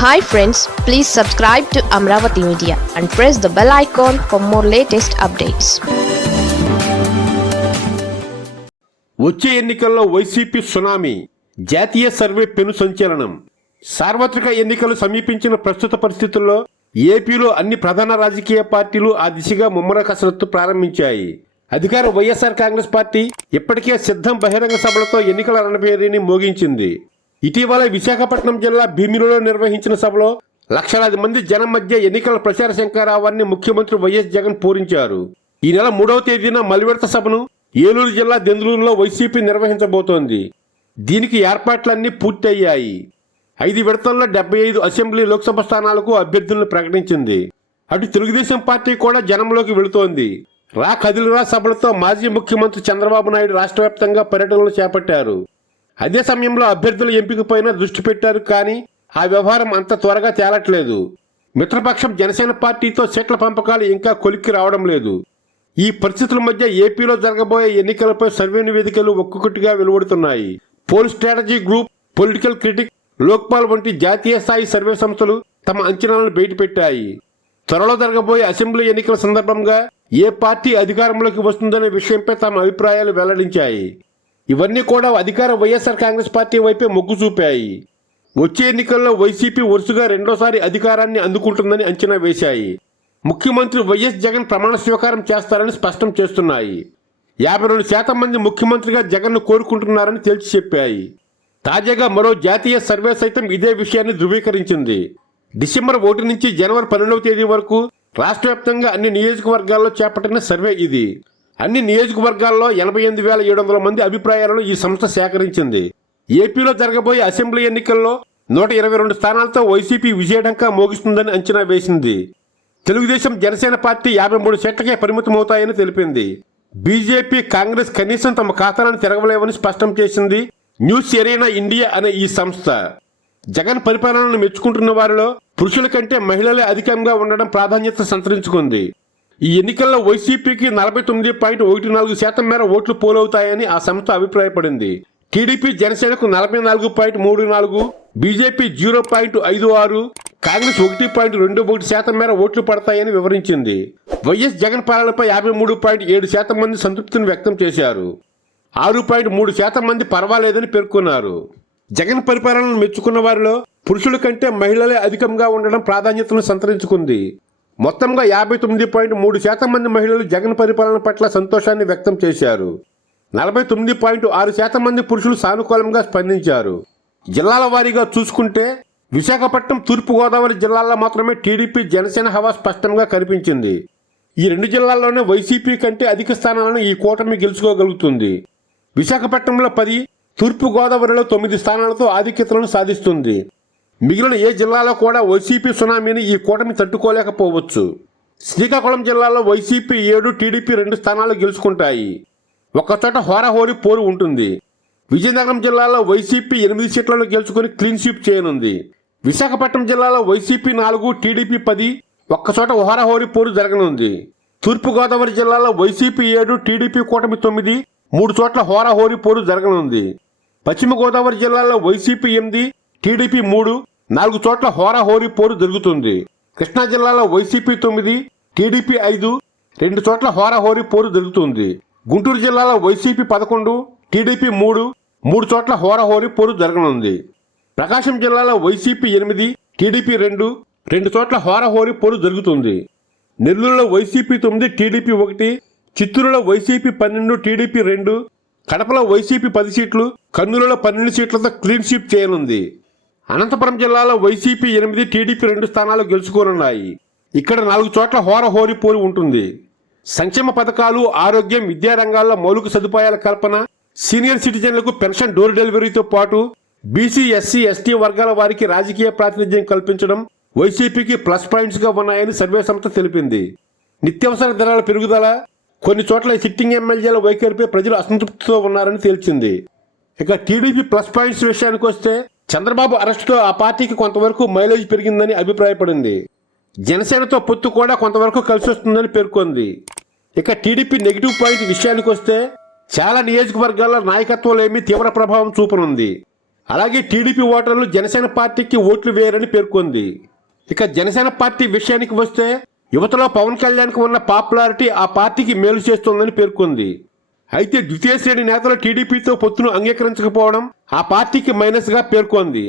Hi friends please subscribe to Amaravati media and press the bell icon for more latest updates వచ్చే ఎన్నికల్లో YCP tsunami జాతీయ survey పెను సంచలనం. సార్వత్రిక ఎన్నికలు సమీపించిన ప్రస్తుత పరిస్థితుల్లో ఏపీలో అన్ని ప్రధాన రాజకీయ పార్టీలు ఆ దిశగా ముమ్మర కసరత్తు ప్రారంభించాయి. అధికార వైఎస్ఆర్ కాంగ్రెస్ పార్టీ ఇప్పటికే సిద్ధం బహిరంగ సభలతో ఎన్నికల రణభేరిని మోగించింది. ఇటీవల విశాఖపట్నం జిల్లా భీమిలిలో నిర్వహించిన సభలో లక్షలాది మంది జనం మధ్య ఎన్నికల ప్రచార శంకారావాన్ని ముఖ్యమంత్రి వైఎస్ జగన్ పూరించారు. ఈ నెల మూడవ తేదీన మలివిడత సభను ఏలూరు జిల్లా దెందులూరులో వైసీపీ నిర్వహించబోతోంది. దీనికి ఏర్పాట్లన్నీ పూర్తయ్యాయి. ఐదు విడతల్లో డెబ్బై ఐదు అసెంబ్లీ లోక్సభ స్థానాలకు అభ్యర్థులను ప్రకటించింది. అటు తెలుగుదేశం పార్టీ కూడా జనంలోకి వెళుతోంది. రా కదిలిరా సభలతో మాజీ ముఖ్యమంత్రి చంద్రబాబు నాయుడు రాష్ట్ర వ్యాప్తంగా పర్యటనలు చేపట్టారు. అదే సమయంలో అభ్యర్థుల ఎంపికపైన దృష్టి పెట్టారు కానీ ఆ వ్యవహారం అంత త్వరగా తేలట్లేదు. మిత్రపక్షం జనసేన పార్టీతో సీట్ల పంపకాలు ఇంకా కొలిక్కి రావడం లేదు. ఈ పరిస్థితుల మధ్య ఏపీలో జరగబోయే ఎన్నికలపై సర్వే నివేదికలు ఒక్కొక్కటిగా వెలువడుతున్నాయి. Poll strategy group political critic Lokpal వంటి జాతీయ స్థాయి సర్వే సంస్థలు తమ అంచనాలను బయటపెట్టాయి త్వరలో జరగబోయే అసెంబ్లీ ఎన్నికల సందర్భంగా ఏ పార్టీ అధికారంలోకి వస్తుందనే విషయంపై తమ అభిప్రాయాలు వెల్లడించాయి. ఇవన్నీ కూడా అధికార వైఎస్ఆర్ కాంగ్రెస్ పార్టీ వైపే మొగ్గు చూపాయి. వచ్చే ఎన్నికల్లో వైసీపీ వరుసగా రెండోసారి అధికారాన్ని అందుకుంటుందని అంచనా వేశాయి. ముఖ్యమంత్రి వైఎస్ జగన్ ప్రమాణ స్వీకారం చేస్తారని స్పష్టం చేస్తున్నాయి. యాభై రెండు శాతం మంది ముఖ్యమంత్రిగా జగన్ను కోరుకుంటున్నారని తేల్చి చెప్పాయి. తాజాగా మరో జాతీయ సర్వే సైతం ఇదే విషయాన్ని ధృవీకరించింది. డిసెంబర్ ఒకటి నుంచి జనవరి పన్నెండవ తేదీ వరకు రాష్ట్ర వ్యాప్తంగా అన్ని నియోజకవర్గాల్లో చేపట్టిన సర్వే ఇది. అన్ని నియోజకవర్గాల్లో ఎనభై ఎనిమిది వేల ఏడు వందల మంది అభిప్రాయాలను ఈ సంస్థ సేకరించింది. ఏపీలో జరగబోయే అసెంబ్లీ ఎన్నికల్లో నూట ఇరవై రెండు స్థానాలతో వైసీపీ విజయడంకా మోగిస్తుందని అంచనా వేసింది. తెలుగుదేశం జనసేన పార్టీ యాభై మూడు సీట్లకే పరిమితమవుతాయని తెలిపింది. బీజేపీ కాంగ్రెస్ కనీసం తమ ఖాతాలను తిరగలేవని స్పష్టం చేసింది న్యూస్ ఎరీనా ఇండియా అనే ఈ సంస్థ. జగన్ పరిపాలనను మెచ్చుకుంటున్న వారిలో పురుషుల కంటే మహిళలే అధికంగా ఉండడం ప్రాధాన్యత సంతరించుకుంది. ఈ ఎన్నికల్లో వైసీపీకి నలభై తొమ్మిది పాయింట్ ఒకటి నాలుగు శాతం మేర ఓట్లు పోలవుతాయని ఆ సంస్థ అభిప్రాయపడింది. టీడీపీ జనసేనకు నలభై నాలుగు పాయింట్ మూడు నాలుగు బీజేపీ జీరో పాయింట్ ఐదు ఆరు కాంగ్రెస్ ఒకటి పాయింట్ రెండు ఒకటి శాతం మేర ఓట్లు పడతాయని వివరించింది. వైఎస్ జగన్ పాలనపై యాభై మూడు పాయింట్ ఏడు శాతం మంది సంతృప్తిని వ్యక్తం చేశారు. ఆరు పాయింట్ మూడు శాతం మంది పర్వాలేదని పేర్కొన్నారు. జగన్ పరిపాలనను మెచ్చుకున్న వారిలో పురుషుల కంటే మహిళలే అధికంగా ఉండడం ప్రాధాన్యతను సంతరించుకుంది. మొత్తంగా యాభై తొమ్మిది పాయింట్ మూడు శాతం మంది మహిళలు జగన్ పరిపాలన పట్ల సంతోషాన్ని వ్యక్తం చేశారు. నలభై తొమ్మిది పాయింట్ ఆరు శాతం మంది పురుషులు సానుకూలంగా స్పందించారు. జిల్లాల వారీగా చూసుకుంటే విశాఖపట్నం తూర్పుగోదావరి జిల్లాల్లో మాత్రమే టీడీపీ జనసేన హవా స్పష్టంగా కనిపించింది. ఈ రెండు జిల్లాల్లోనే వైసీపీ కంటే అధిక స్థానాలను ఈ కూటమి గెలుచుకోగలుగుతుంది. విశాఖపట్నంలో పది తూర్పుగోదావరిలో తొమ్మిది స్థానాలతో ఆధిక్యతలను సాధిస్తుంది. మిగిలిన ఏ జిల్లాలో కూడా వైసీపీ సునామీని ఈ కూటమి తట్టుకోలేకపోవచ్చు. శ్రీకాకుళం జిల్లాలో వైసీపీ ఏడు టీడీపీ రెండు స్థానాలు గెలుచుకుంటాయి. ఒకచోట హోరాహోరీ పోరు ఉంటుంది. విజయనగరం జిల్లాలో వైసీపీ ఎనిమిది సీట్లను గెలుచుకుని క్లీన్ స్వీప్ చేయనుంది. విశాఖపట్నం జిల్లాలో వైసీపీ నాలుగు టీడీపీ పది ఒక్కచోట హోరాహోరీ పోరు జరగనుంది. తూర్పుగోదావరి జిల్లాలో వైసీపీ ఏడు టీడీపీ కూటమి తొమ్మిది మూడు చోట్ల హోరాహోరీ పోరు జరగనుంది. పశ్చిమ గోదావరి జిల్లాలో వైసీపీ ఎనిమిది టీడీపీ మూడు నాలుగు చోట్ల హోరాహోరీ పోరు జరుగుతుంది. కృష్ణా జిల్లాలో వైసీపీ తొమ్మిది టీడీపీ ఐదు రెండు చోట్ల హోరాహోరీ పోరు జరుగుతుంది. గుంటూరు జిల్లాలో వైసీపీ పదకొండు టీడీపీ మూడు మూడు చోట్ల హోరాహోరీ పోరు జరగనుంది. ప్రకాశం జిల్లాలో వైసీపీ ఎనిమిది టీడీపీ రెండు రెండు చోట్ల హోరాహోరీ పోరు జరుగుతుంది. నెల్లూరులో వైసీపీ తొమ్మిది టీడీపీ ఒకటి చిత్తూరులో వైసీపీ పన్నెండు టీడీపీ రెండు కడపలో వైసీపీ పది సీట్లు కర్నూలులో పన్నెండు సీట్లతో క్లీన్ స్వీప్ చేయనుంది. అనంతపురం జిల్లాలో వైసీపీ ఎనిమిది టీడీపీ రెండు స్థానాలు గెలుచుకోనున్నాయి. ఇక్కడ నాలుగు చోట్ల హోరహోరి పోలి ఉంటుంది. సంక్షేమ పథకాలు ఆరోగ్యం విద్యా రంగాల్లో మౌలిక సదుపాయాల కల్పన సీనియర్ సిటిజన్లకు పెన్షన్ డోర్ డెలివరీతో పాటు బీసీ ఎస్సీ ఎస్టీ వర్గాల వారికి రాజకీయ ప్రాతినిధ్యం కల్పించడం వైసీపీకి ప్లస్ పాయింట్స్గా ఉన్నాయని సర్వే సంస్థ తెలిపింది. నిత్యావసర ధరల పెరుగుదల కొన్ని చోట్ల సిట్టింగ్ ఎమ్మెల్యేల వైఖరిపై ప్రజలు అసంతృప్తితో ఉన్నారని తేల్చింది. ఇక టీడీపీ ప్లస్ పాయింట్స్ విషయానికి వస్తే చంద్రబాబు అరెస్టుతో ఆ పార్టీకి కొంతవరకు మైలేజ్ పెరిగిందని అభిప్రాయపడింది. జనసేనతో పొత్తు కూడా కొంతవరకు కలిసి వస్తుందని పేర్కొంది. ఇక టీడీపీ నెగిటివ్ పాయింట్ విషయానికి వస్తే చాలా నియోజకవర్గాల్లో నాయకత్వంలేమీ తీవ్ర ప్రభావం చూపనుంది. అలాగే టీడీపీ ఓటర్లు జనసేన పార్టీకి ఓట్లు వేయరని పేర్కొంది. ఇక జనసేన పార్టీ విషయానికి వస్తే యువతలో పవన్ కళ్యాణ్కి ఉన్న పాపులారిటీ ఆ పార్టీకి మేలు చేస్తోందని పేర్కొంది. అయితే ద్వితీయ శ్రేణి నేతలు టీడీపీతో పొత్తును అంగీకరించకపోవడం ఆ పార్టీకి మైనస్గా పేర్కొంది.